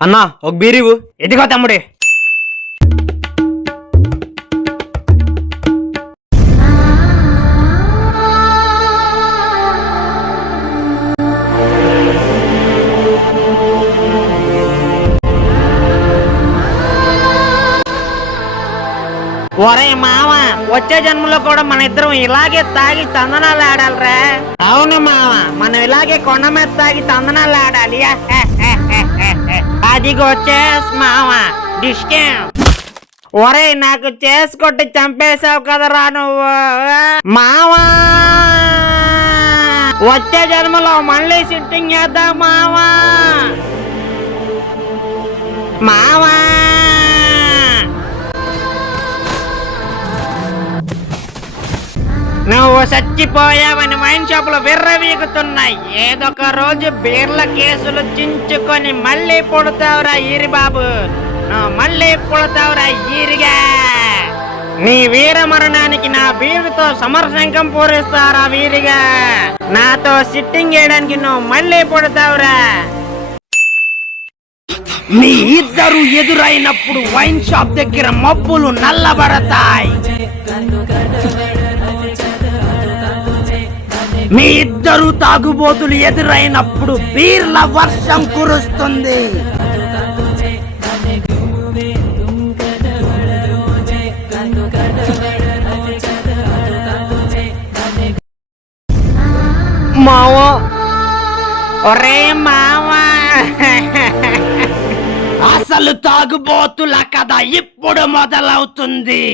అన్నా ఒక బీరివు. ఎదిగో తమ్ముడే. ఒరే మామ, వచ్చే జన్మలో కూడా మన ఇద్దరం ఇలాగే తాగి తందనాలు ఆడాలిరా. అవును మామ, మనం ఇలాగే కొండ మీద తాగి తందనాలు ఆడాలి. అదిగో చేస్ మామ డిస్టెన్స్. ఒరే నాకు చేసి కొట్టి చంపేశావు కదరా నువ్వు మావా. వచ్చే జన్మలో మళ్ళీ సిట్టింగ్ చేద్దాం మావా. మావా నువ్వు చచ్చిపోయావని వైన్ షాపులు విర్రవీగుతున్నాయి. ఏదొక రోజు బీర్ల కేసులు చించుకొని మళ్ళీ పుడతావురా ఈరి బాబు. నువ్వు మళ్ళీ పుడతావురా ఈరిగా. నీ వీర మరణానికి నా వీరుతో సమరశంఖం పూరిస్తారా వీరిగా. నాతో సిట్టింగ్ చేయడానికి నువ్వు మళ్ళీ పుడతావురా. మీ ఇద్దరు ఎదురైనప్పుడు వైన్ షాప్ దగ్గర మబ్బులు నల్లబడతాయి. మీ ఇద్దరు తాగుబోతులు ఎదురైనప్పుడు బీర్ల వర్షం కురుస్తుంది. మావా, ఒరే మావా, అసలు తాగుబోతుల కథ ఇప్పుడు మొదలవుతుంది.